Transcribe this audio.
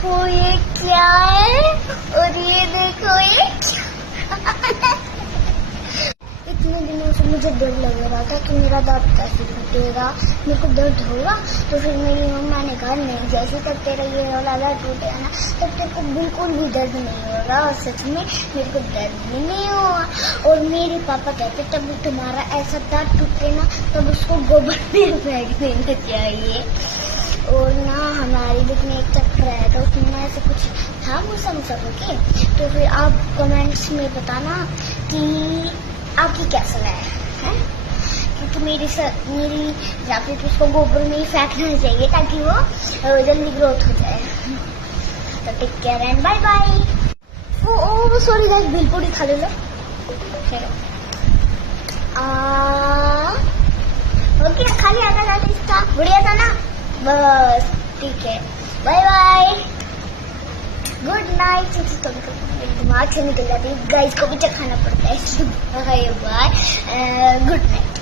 देखो ये क्या है, और ये देखो ये इतने दिनों से मुझे डर लग रहा था कि मेरा दांत कैसे टूटेगा, मेरे को दर्द होगा। तो फिर मेरी मम्मा ने कहा नहीं, जैसे तक तेरा ये वाला दांत टूटेगा ना तब तेरे को बिल्कुल भी दर्द नहीं होगा। और सच में मेरे को दर्द भी नहीं हुआ। और मेरे पापा कहते तब तुम्हारा ऐसा दांत टूटे ना तब उसको गोबर में फेंक देना चाहिए। और ना हमारी बुक में एक चैप्टर है तो उसमें ऐसे कुछ था मुसा के। तो फिर आप कमेंट्स में बताना कि आपकी क्या सलाह है? क्योंकि मेरी या फिर उसको गोबर में ही फेंकना चाहिए ताकि वो जल्दी ग्रोथ हो जाए। तो take care and bye bye. Oh sorry guys, बिल्कुल खा ले लो। ओके, खाली आधा दांत इसका बढ़िया था ना, बस ठीक है, बाय बाय, गुड नाइट। दिमाग से निकल जाती है, गाइस को भी चखाना पड़ता है। Bye bye, good night.